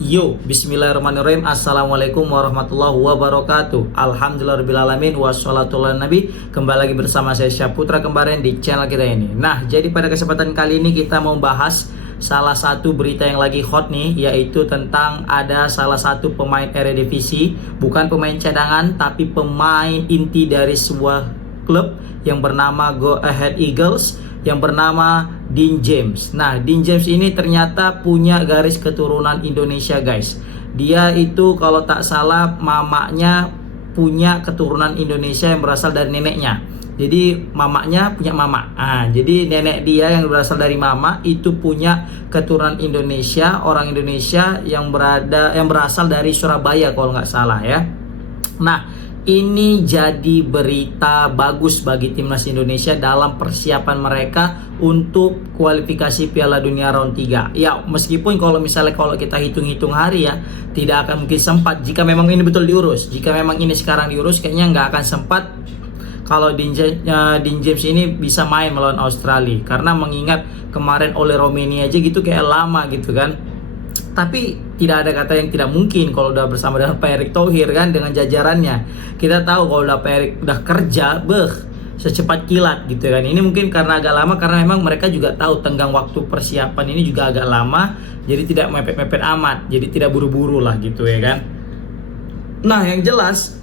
Yo, bismillahirrahmanirrahim. Assalamualaikum warahmatullahi wabarakatuh. Alhamdulillahirrahmanirrahim. Wassalatu ala nabi. Kembali lagi bersama saya Syaputra kemarin di channel kita ini. Nah, jadi pada kesempatan kali ini kita mau bahas salah satu berita yang lagi hot nih, yaitu tentang ada salah satu pemain Eredivisie, bukan pemain cadangan tapi pemain inti dari sebuah klub yang bernama Go Ahead Eagles, yang bernama Dean James. Nah, Dean James ini ternyata punya garis keturunan Indonesia, guys. Dia itu kalau tak salah mamanya punya keturunan Indonesia yang berasal dari neneknya. Jadi mamanya punya mama. Jadi nenek dia yang berasal dari mama itu punya keturunan Indonesia, orang Indonesia yang berasal dari Surabaya kalau nggak salah ya. Nah, ini jadi berita bagus bagi timnas Indonesia dalam persiapan mereka untuk kualifikasi Piala Dunia round 3. Ya, meskipun kalau kita hitung-hitung hari ya, tidak akan mungkin sempat jika memang ini betul diurus. Jika memang ini sekarang diurus, kayaknya nggak akan sempat kalau Dean James ini bisa main melawan Australia. Karena mengingat kemarin oleh Romania aja gitu kayak lama gitu kan. Tapi tidak ada kata yang tidak mungkin kalau udah bersama dengan Pak Erick Thohir kan, dengan jajarannya. Kita tahu kalau udah Pak Erick udah kerja, secepat kilat gitu kan. Ini mungkin karena agak lama, karena memang mereka juga tahu tenggang waktu persiapan ini juga agak lama. Jadi tidak mepet-mepet amat, jadi tidak buru-buru lah gitu ya kan. Nah, yang jelas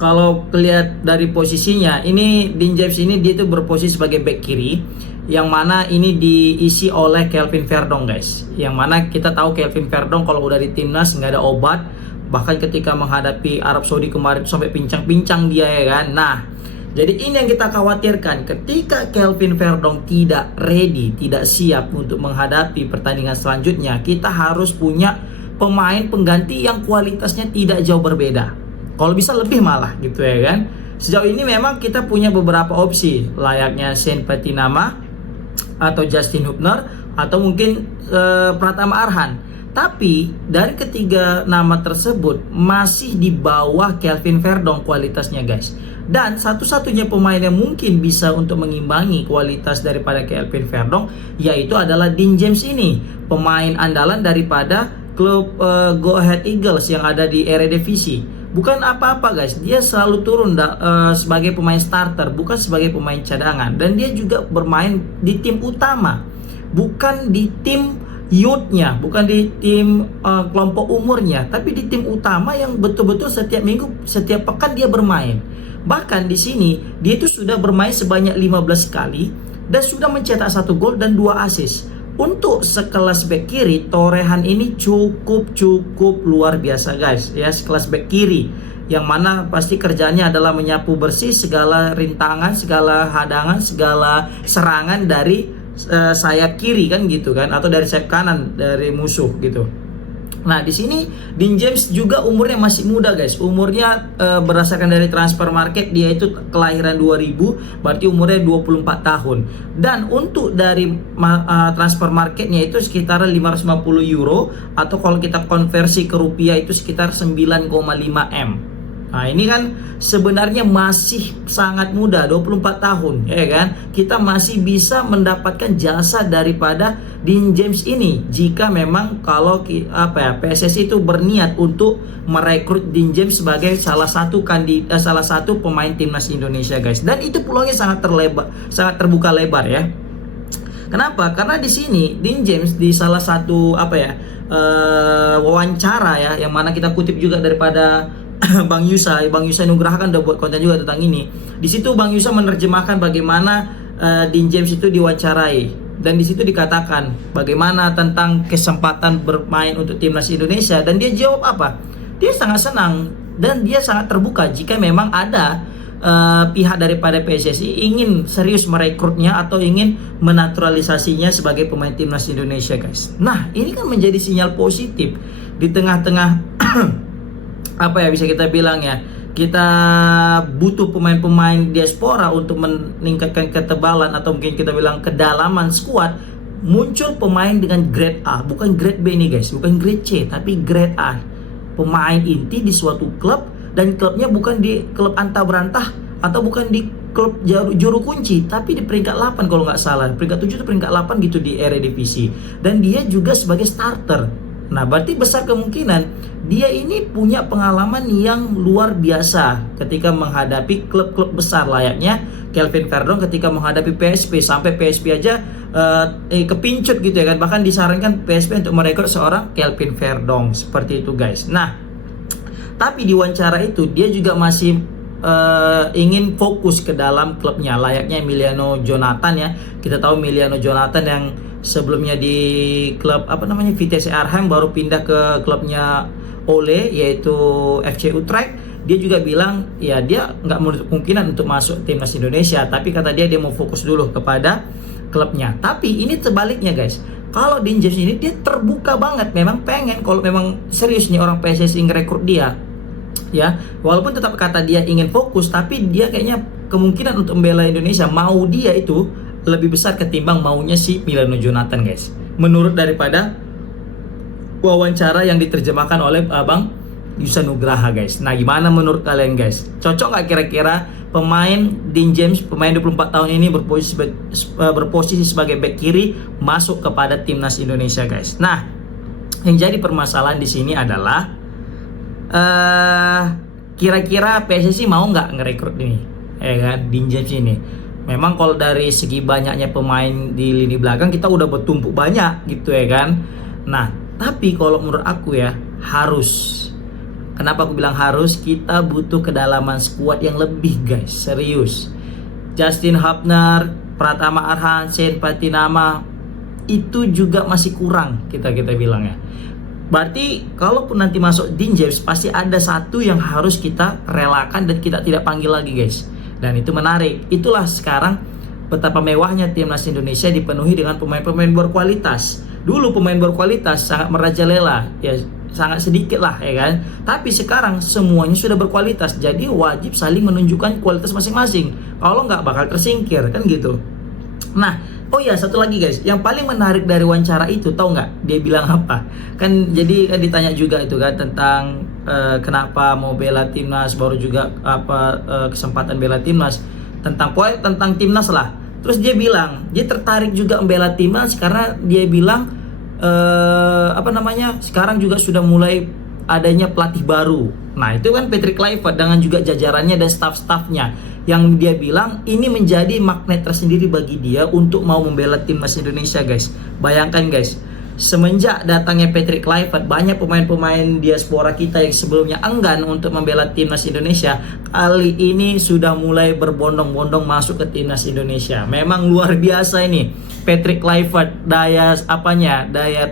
kalau lihat dari posisinya, ini Dean James ini dia itu berposisi sebagai back kiri, yang mana ini diisi oleh Kelvin Verdong, guys. Yang mana kita tahu Kelvin Verdong kalau udah di timnas nggak ada obat. Bahkan ketika menghadapi Arab Saudi kemarin sampai pincang-pincang dia ya kan. Nah, jadi ini yang kita khawatirkan, ketika Kelvin Verdong tidak ready, tidak siap untuk menghadapi pertandingan selanjutnya, kita harus punya pemain pengganti yang kualitasnya tidak jauh berbeda. Kalau bisa lebih malah gitu ya kan. Sejauh ini memang kita punya beberapa opsi, layaknya Shane Patinama atau Justin Hubner atau mungkin Pratama Arhan. Tapi dari ketiga nama tersebut masih di bawah Kelvin Verdong kualitasnya, guys. Dan satu-satunya pemain yang mungkin bisa untuk mengimbangi kualitas daripada Kelvin Verdong yaitu adalah Dean James ini, pemain andalan daripada klub Go Ahead Eagles yang ada di Eredivisie. Bukan apa-apa, guys, dia selalu turun sebagai pemain starter, bukan sebagai pemain cadangan. Dan dia juga bermain di tim utama, bukan di tim youth-nya, bukan di tim kelompok umurnya, tapi di tim utama yang betul-betul setiap minggu, setiap pekan dia bermain. Bahkan di sini dia itu sudah bermain sebanyak 15 kali dan sudah mencetak 1 gol dan 2 assist. Untuk sekelas back kiri, torehan ini cukup luar biasa, guys. Ya, sekelas back kiri yang mana pasti kerjanya adalah menyapu bersih segala rintangan, segala hadangan, segala serangan dari sayap kiri kan gitu kan, atau dari sayap kanan dari musuh gitu. Nah, di sini Dean James juga umurnya masih muda, guys. Umurnya berdasarkan dari transfer market dia itu kelahiran 2000, berarti umurnya 24 tahun. Dan untuk dari transfer marketnya itu sekitar 550 euro, atau kalau kita konversi ke rupiah itu sekitar 9,5 M. Nah, ini kan sebenarnya masih sangat muda, 24 tahun ya kan. Kita masih bisa mendapatkan jasa daripada Dean James ini jika memang kalau PSSI itu berniat untuk merekrut Dean James sebagai salah satu pemain timnas Indonesia, guys. Dan itu peluangnya sangat terbuka lebar ya. Kenapa? Karena di sini Dean James di salah satu wawancara ya, yang mana kita kutip juga daripada Bang Yusa Nugraha kan udah buat konten juga tentang ini. Di situ Bang Yusa menerjemahkan bagaimana Dean James itu diwawancarai, dan di situ dikatakan bagaimana tentang kesempatan bermain untuk timnas Indonesia, dan dia jawab apa? Dia sangat senang dan dia sangat terbuka jika memang ada pihak daripada PSSI ingin serius merekrutnya atau ingin menaturalisasinya sebagai pemain timnas Indonesia, guys. Nah, ini kan menjadi sinyal positif di tengah-tengah bisa kita bilang ya, kita butuh pemain-pemain diaspora untuk meningkatkan ketebalan atau mungkin kita bilang kedalaman skuad. Muncul pemain dengan grade A, bukan grade B nih, guys, bukan grade C, tapi grade A. Pemain inti di suatu klub, dan klubnya bukan di klub antah berantah atau bukan di klub juru kunci, tapi di peringkat 8 kalau nggak salah, peringkat 7 atau peringkat 8 gitu di Eredivisie. Dan dia juga sebagai starter Nah, berarti besar kemungkinan dia ini punya pengalaman yang luar biasa ketika menghadapi klub-klub besar, layaknya Kelvin Verdong ketika menghadapi PSV. Sampai PSV aja kepincut gitu ya kan. Bahkan disarankan PSV untuk merekrut seorang Kelvin Verdong. Seperti itu guys. Nah, tapi di wawancara itu dia juga masih ingin fokus ke dalam klubnya, layaknya Emiliano Jonathan ya. Kita tahu Emiliano Jonathan yang sebelumnya di klub Vitesse Arnhem, baru pindah ke klubnya Ole yaitu FC Utrecht. Dia juga bilang ya dia nggak menutup kemungkinan untuk masuk timnas Indonesia, tapi kata dia mau fokus dulu kepada klubnya. Tapi ini sebaliknya guys, kalau Dean James ini dia terbuka banget, memang pengen, kalau memang serius nih orang PSSI ngerekrut dia ya, walaupun tetap kata dia ingin fokus, tapi dia kayaknya kemungkinan untuk membela Indonesia, mau dia itu lebih besar ketimbang maunya si Emiliano Jonathan guys, menurut daripada wawancara yang diterjemahkan oleh Abang Yusa Nugraha guys. Nah, gimana menurut kalian guys? Cocok nggak kira-kira pemain Dean James, pemain 24 tahun ini berposisi sebagai back kiri masuk kepada timnas Indonesia guys? Nah, yang jadi permasalahan di sini adalah kira-kira PSSI mau nggak ngerekrut ini, ya kan, Dean James ini. Memang kalau dari segi banyaknya pemain di lini belakang kita udah bertumpuk banyak gitu ya kan. Nah, tapi kalau menurut aku ya harus. Kenapa aku bilang harus? Kita butuh kedalaman skuad yang lebih guys, serius. Justin Hubner, Pratama Arhan, Shane Patinama itu juga masih kurang kita bilang ya. Berarti kalaupun nanti masuk Dean James, pasti ada satu yang harus kita relakan dan kita tidak panggil lagi guys. Dan itu menarik. Itulah sekarang betapa mewahnya timnas Indonesia dipenuhi dengan pemain-pemain berkualitas. Dulu pemain berkualitas sangat merajalela, ya sangat sedikit lah ya kan. Tapi sekarang semuanya sudah berkualitas, jadi wajib saling menunjukkan kualitas masing-masing. Kalau nggak bakal tersingkir kan gitu. Nah, oh ya, satu lagi guys, yang paling menarik dari wawancara itu, tahu nggak dia bilang apa? Kan jadi kan ditanya juga itu kan tentang kenapa mau bela timnas, baru juga kesempatan bela timnas, tentang timnas lah. Terus dia bilang dia tertarik juga membela timnas karena dia bilang sekarang juga sudah mulai adanya pelatih baru. Nah, itu kan Patrick Kluivert dengan juga jajarannya dan staff-staffnya, yang dia bilang ini menjadi magnet tersendiri bagi dia untuk mau membela timnas Indonesia guys. Bayangkan guys, semenjak datangnya Patrick Kluivert, banyak pemain-pemain diaspora kita yang sebelumnya enggan untuk membela timnas Indonesia, kali ini sudah mulai berbondong-bondong masuk ke timnas Indonesia. Memang luar biasa ini Patrick Kluivert, daya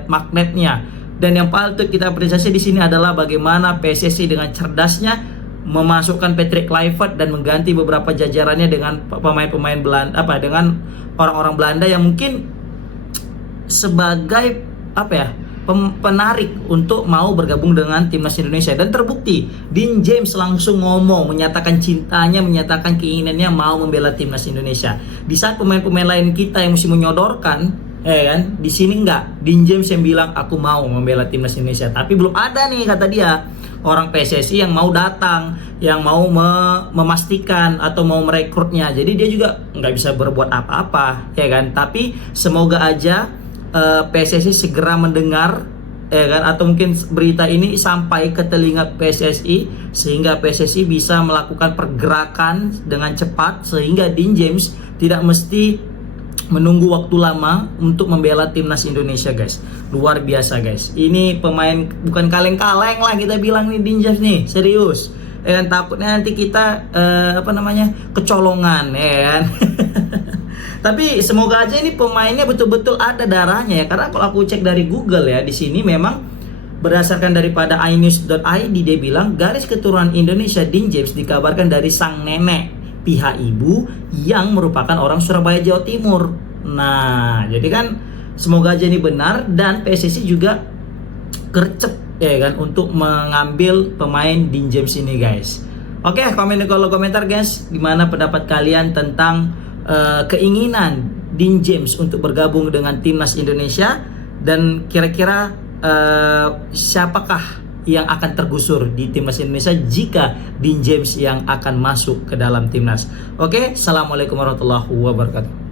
magnetnya. Dan yang patut kita apresiasi di sini adalah bagaimana PSSI dengan cerdasnya memasukkan Patrick Kluivert dan mengganti beberapa jajarannya dengan pemain-pemain Belanda, dengan orang-orang Belanda yang mungkin sebagai penarik untuk mau bergabung dengan timnas Indonesia. Dan terbukti Dean James langsung ngomong, menyatakan cintanya, menyatakan keinginannya mau membela timnas Indonesia. Di saat pemain-pemain lain kita yang mesti menyodorkan, ya kan, di sini enggak, Dean James yang bilang aku mau membela timnas Indonesia. Tapi belum ada nih, kata dia, orang PSSI yang mau datang, yang mau memastikan atau mau merekrutnya. Jadi dia juga nggak bisa berbuat apa-apa, ya kan. Tapi semoga aja PSSI segera mendengar, ya kan, atau mungkin berita ini sampai ke telinga PSSI sehingga PSSI bisa melakukan pergerakan dengan cepat sehingga Dean James tidak mesti menunggu waktu lama untuk membela timnas Indonesia guys. Luar biasa guys. Ini pemain bukan kaleng-kaleng lah kita bilang nih, Dean James nih, serius. Dan takutnya nanti kita kecolongan, ya kan. Tapi semoga aja ini pemainnya betul-betul ada darahnya ya. Karena kalau aku cek dari Google ya, di sini memang berdasarkan daripada inews.id dia bilang garis keturunan Indonesia Dean James dikabarkan dari sang nenek pihak ibu yang merupakan orang Surabaya, Jawa Timur. Nah, jadi kan semoga aja ini benar dan PSSI juga gercep ya kan untuk mengambil pemain Dean James ini guys. Oke, komen di kolom komentar guys, gimana pendapat kalian tentang keinginan Dean James untuk bergabung dengan timnas Indonesia, dan kira-kira siapakah yang akan tergusur di timnas Indonesia jika Dean James yang akan masuk ke dalam timnas. Oke, assalamualaikum warahmatullahi wabarakatuh.